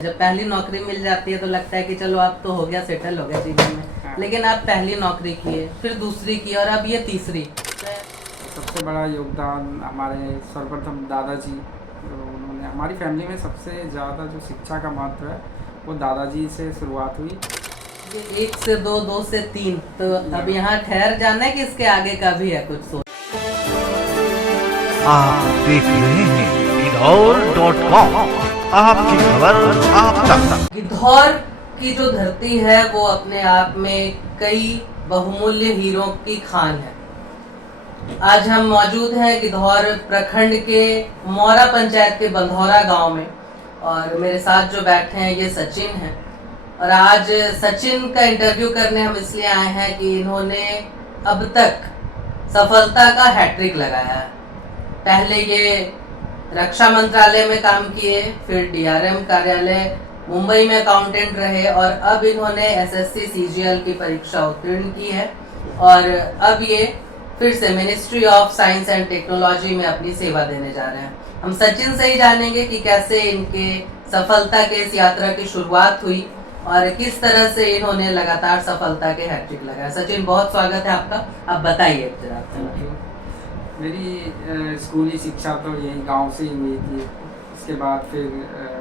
जब पहली नौकरी मिल जाती है तो लगता है कि चलो अब तो हो गया, सेटल हो गया जीवन में। हाँ। लेकिन आप पहली नौकरी किए, फिर दूसरी की और अब ये तीसरी। सबसे बड़ा योगदान हमारे सर्वप्रथम दादाजी, जो उन्होंने हमारी फैमिली में सबसे ज़्यादा जो शिक्षा का महत्व है वो दादाजी से शुरुआत हुई। ये 1 से 2, 2 से 3, तो अब यहाँ ठहर जाना है कि इसके आगे का भी है कुछ सोच? आप देख रहे हैं गिद्धौर.com, आपकी खबर आप तक। गिद्धौर की जो धरती है वो अपने आप में कई बहुमूल्य हीरों की खान है। आज हम मौजूद हैं गिद्धौर प्रखंड के मौरा पंचायत के बंधौरा गांव में, और मेरे साथ जो बैठे हैं ये सचिन हैं। और आज सचिन का इंटरव्यू करने हम इसलिए आए हैं कि इन्होंने अब तक सफलता का हैट्रिक लगाया है। पहले ये रक्षा मंत्रालय में काम किए, फिर डीआरएम कार्यालय मुंबई में अकाउंटेंट रहे, और अब इन्होंने एसएससी सीजीएल की परीक्षा उत्तीर्ण की है, और अब ये फिर से ministry of science and technology में अपनी सेवा देने जा रहे हैं। हम सचिन से ही जानेंगे कि कैसे इनके सफलता के इस यात्रा की शुरुआत हुई और किस तरह से इन्होंने लगातार सफलता के हैट्रिक लगाया। सचिन, बहुत स्वागत है आपका। आप बताइए जरा। मेरी स्कूली शिक्षा तो यही गांव से ही हुई थी। उसके बाद फिर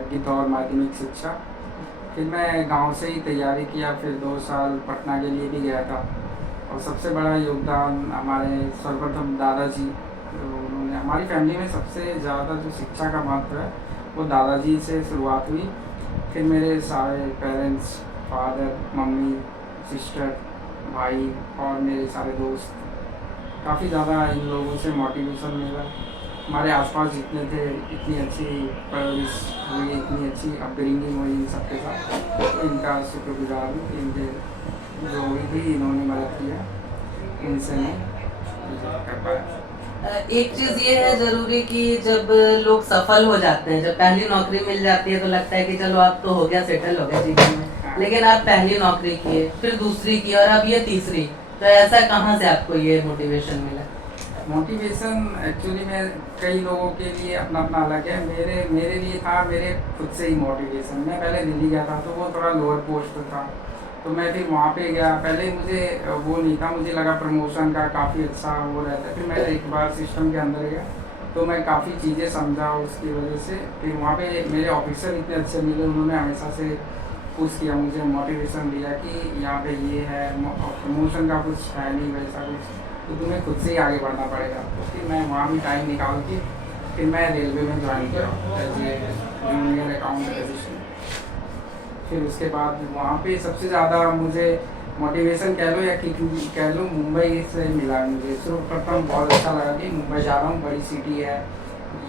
गिद्धौर माध्यमिक शिक्षा, फिर मैं गांव से ही तैयारी किया, फिर 2 साल पटना के लिए भी गया था। और सबसे बड़ा योगदान हमारे सर्वप्रथम दादाजी, जो उन्होंने हमारी फैमिली में सबसे ज़्यादा जो शिक्षा का महत्व है वो दादाजी से शुरुआत हुई। फिर मेरे सारे पेरेंट्स, फादर, मम्मी, सिस्टर, भाई और मेरे सारे दोस्त, काफ़ी ज़्यादा इन लोगों से मोटिवेशन मिला। हमारे आसपास जितने थे, इतनी अच्छी परवरिश हुई, इतनी अच्छी अपब्रिंगिंग हुई इन सबके साथ, तो इनका शुक्रगुजार हूँ। इनके जो भी इन्होंने मदद किया, इनसे मैं कर पाया। एक चीज ये है जरूरी कि जब लोग सफल हो जाते हैं, जब पहली नौकरी मिल जाती है तो लगता है कि चलो अब तो हो गया, सेटल हो गया जीवन में। लेकिन आप पहली नौकरी किए, फिर दूसरी की, और अब ये तीसरी, तो ऐसा कहाँ से आपको ये मोटिवेशन मिला? मोटिवेशन एक्चुअली में कई लोगों के लिए अपना अपना अलग है। मेरे लिए था, मेरे खुद से ही मोटिवेशन। मैं पहले दिल्ली गया था तो वो थोड़ा लोअर पोस्ट था, तो मैं फिर वहाँ पे गया। पहले मुझे वो नहीं था, मुझे लगा प्रमोशन का काफ़ी अच्छा वो रहता है। फिर मैं एक बार सिस्टम के अंदर गया तो मैं काफ़ी चीज़ें समझा उसकी वजह से। फिर वहाँ पे मेरे ऑफिसर इतने अच्छे मिले, उन्होंने हमेशा से पुश किया, मुझे मोटिवेशन दिया कि यहाँ पे ये है, प्रमोशन का कुछ है नहीं वैसा कुछ, तो तुम्हें खुद से ही आगे बढ़ना पड़ेगा। तो फिर मैं वहाँ भी टाइम निकाल के फिर मैं रेलवे में ज्वाइन किया as a junior account assistant. फिर उसके बाद वहाँ पे सबसे ज़्यादा मुझे मोटिवेशन कह लो या किक कह लो, मुंबई से मिला। मुझे सर्वप्रथम बहुत अच्छा लगा कि मुंबई जा रहा हूँ, बड़ी सिटी है,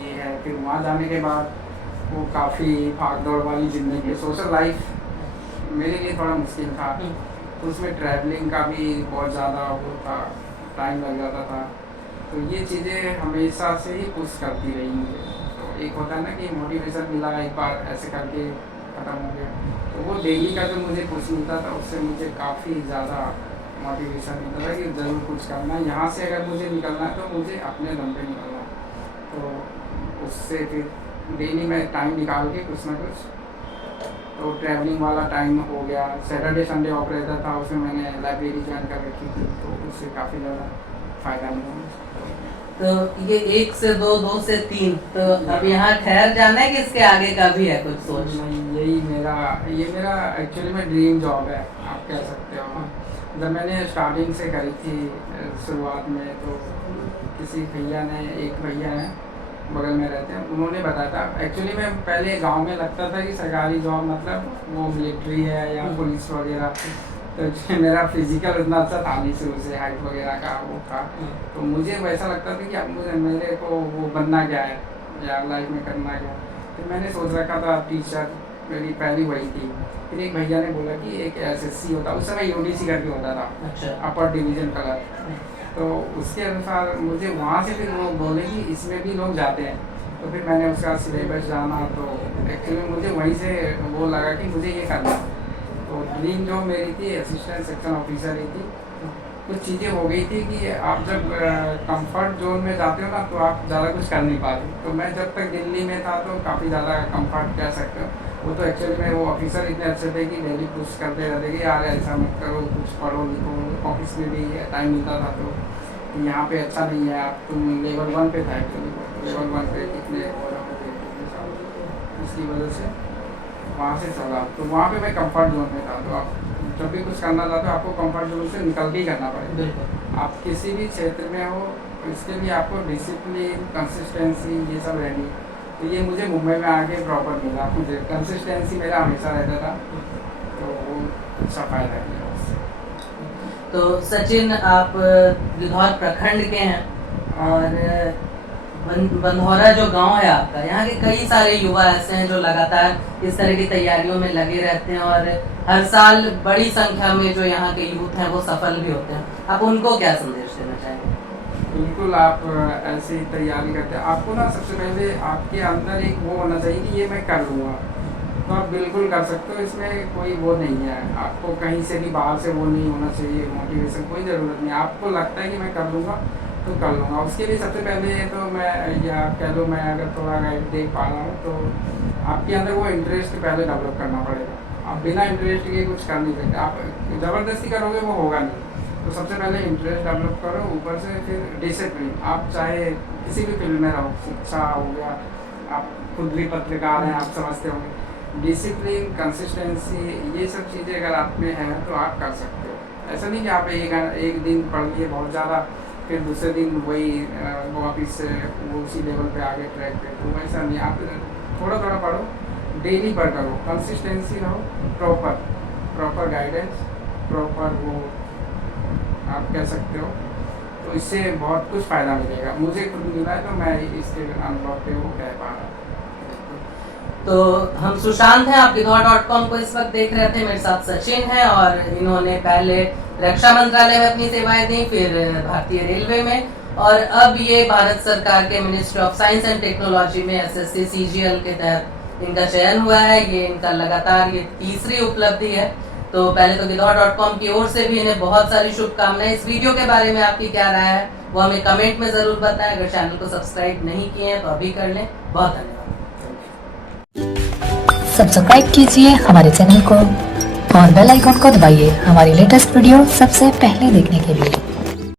ये है। फिर वहाँ जाने के बाद वो काफ़ी भाग दौड़ वाली ज़िंदगी, सोशल लाइफ मेरे लिए थोड़ा मुश्किल था, तो उसमें ट्रैवलिंग का भी बहुत ज़्यादा वो था, टाइम लग जाता था। तो ये चीज़ें हमेशा से ही पुश करती रही मुझे। तो एक होता है ना कि मोटिवेशन मिला, एक बार ऐसे करके ख़त्म हो गया, तो वो डेली का जो मुझे पुश मिलता था उससे मुझे काफ़ी ज़्यादा मोटिवेशन मिलता था कि ज़रूर कुछ करना है। यहाँ से अगर मुझे निकलना है तो मुझे अपने दम पे निकलना है। तो उससे फिर डेली मैं टाइम निकाल के कुछ ना कुछ, तो ट्रैवलिंग वाला टाइम हो गया। सैटरडे संडे ऑफ रहता था, उसमें मैंने लाइब्रेरी ज्वाइन कर रखी थी, तो उससे काफ़ी ज़्यादा फ़ायदा मिला। तो ये 1 से 2, 2 से 3, तो अब यहाँ ठहर जाना है कि इसके आगे का भी है कुछ सोच? नहीं, यही मेरा एक्चुअली में ड्रीम जॉब है, आप कह सकते हो। जब मैंने स्टार्टिंग से करी थी शुरुआत में, तो किसी भैया ने, एक भैया हैं बगल में रहते हैं, उन्होंने बताया था। एक्चुअली मैं पहले गांव में लगता था कि सरकारी जॉब मतलब वो मिलिट्री है या पुलिस वगैरह, तो मेरा फिजिकल उतना अच्छा था नहीं शुरू से, हाइट वगैरह का वो था। तो मुझे वैसा लगता था कि अब मेरे को वो बनना क्या है या लाइफ में करना क्या। फिर मैंने सोच रखा था टीचर, मेरी पहली वही थी। फिर एक भैया ने बोला कि एक एसएससी होता, उस समय यूडीसी करके होता था, अच्छा, अपर डिवीजन क्लर्क। तो उसके अनुसार मुझे वहाँ से फिर वो बोले कि इसमें भी लोग जाते हैं। तो फिर मैंने उसका सिलेबस जाना, तो एक्चुअली मुझे वहीं से वो लगा कि मुझे ये करना। तो ड्रीम जो मेरी थी असिस्टेंट सेक्शन ऑफिसर ही थी। कुछ चीज़ें हो गई थी कि आप जब कंफर्ट जोन में जाते हो ना तो आप ज़्यादा कुछ कर नहीं पाते। तो मैं जब तक दिल्ली में था तो काफ़ी ज़्यादा कंफर्ट कह सकते हो, वो तो एक्चुअली में वो ऑफिसर इतने अच्छे थे कि डेली पुश करते रहते कि यार ऐसा मत करो, कुछ पढ़ो लिखो। ऑफिस में भी टाइम मिलता था तो यहाँ पे अच्छा नहीं है, आप तुम लेवल 1 पे था एक्चुअली, लेवल 1 पे कितने इसकी वजह से वहाँ से चला। तो वहाँ पे मैं कंफर्ट जोन में था। तो आप जब भी कुछ करना चाहते हो आपको कंफर्ट जोन से निकल के ही करना पड़ेगा। आप किसी भी क्षेत्र में हो इसके लिए आपको डिसिप्लिन, कंसिस्टेंसी ये सब रहनी। तो ये मुझे मुंबई में आके प्रॉपर मिला। मुझे कंसिस्टेंसी मेरा हमेशा रहता था, तो वो अच्छा फायदा है मेरा उससे। तो सचिन, आप गिद्धौर प्रखंड के हैं और बंधौरा जो गांव है आपका, यहाँ के कई सारे युवा ऐसे हैं जो लगातार इस तरह की तैयारियों में लगे रहते हैं और हर साल बड़ी संख्या में जो यहाँ के यूथ हैं वो सफल भी होते हैं। आप उनको क्या संदेश देना चाहेंगे? बिल्कुल, आप ऐसी तैयारी करते हैं, आपको ना सबसे पहले आपके अंदर एक वो होना चाहिए कि ये मैं कर लूँगा। तो आप बिल्कुल कर सकते हो, इसमें कोई वो नहीं है। आपको कहीं से भी बाहर से वो नहीं होना चाहिए, मोटिवेशन कोई ज़रूरत नहीं। आपको लगता है कि मैं कर लूँगा तो कर लूँगा। उसके लिए सबसे पहले तो मैं या कह लो मैं अगर थोड़ा गाइड देख पा रहा हूँ तो आपके अंदर वो इंटरेस्ट पहले डेवलप करना पड़ेगा। आप बिना इंटरेस्ट के कुछ कर नहीं सकते, आप ज़बरदस्ती करोगे वो होगा नहीं। तो सबसे पहले इंटरेस्ट डेवलप करो, ऊपर से फिर डिसिप्लिन। आप चाहे किसी भी फील्ड में रहो, शिक्षा हो गया, आप खुद भी पत्रकार हैं, आप समझते होंगे। डिसिप्लिन, कंसिस्टेंसी ये सब चीज़ें अगर आप में हैं तो आप कर सकते हो। ऐसा नहीं कि आप एक दिन पढ़ लिए बहुत ज़्यादा, फिर दूसरे दिन वही वापिस वो उसी लेवल पे आगे ट्रैक पे, तो ऐसा नहीं। आप थोड़ा थोड़ा पढ़ो, डेली पढ़ करो, कंसिस्टेंसी रहो, प्रॉपर गाइडेंस, प्रॉपर वो आप कह सकते हो। तो इससे बहुत कुछ फ़ायदा मिलेगा। मुझे खुद मिला है तो मैं इसके अनुभव पे वो कह पा रहा हूँ। तो हम सुशांत हैं, आप गिद्धौर.com को इस वक्त देख रहे थे। मेरे साथ सचिन है और इन्होंने पहले रक्षा मंत्रालय में अपनी सेवाएं दी, फिर भारतीय रेलवे में, और अब ये भारत सरकार के ministry of science and technology में SSC CGL के तहत इनका चयन हुआ है। ये इनका लगातार ये तीसरी उपलब्धि है। तो पहले तो गिद्धौर.com की ओर से भी इन्हें बहुत सारी शुभकामनाएं। इस वीडियो के बारे में आपकी क्या राय है वो हमें कमेंट में जरूर बताएं। अगर चैनल को सब्सक्राइब नहीं किए हैं तो अभी कर लें। बहुत धन्यवाद। सब्सक्राइब कीजिए हमारे चैनल को और बेल आइकन को दबाइए हमारी लेटेस्ट वीडियो सबसे पहले देखने के लिए।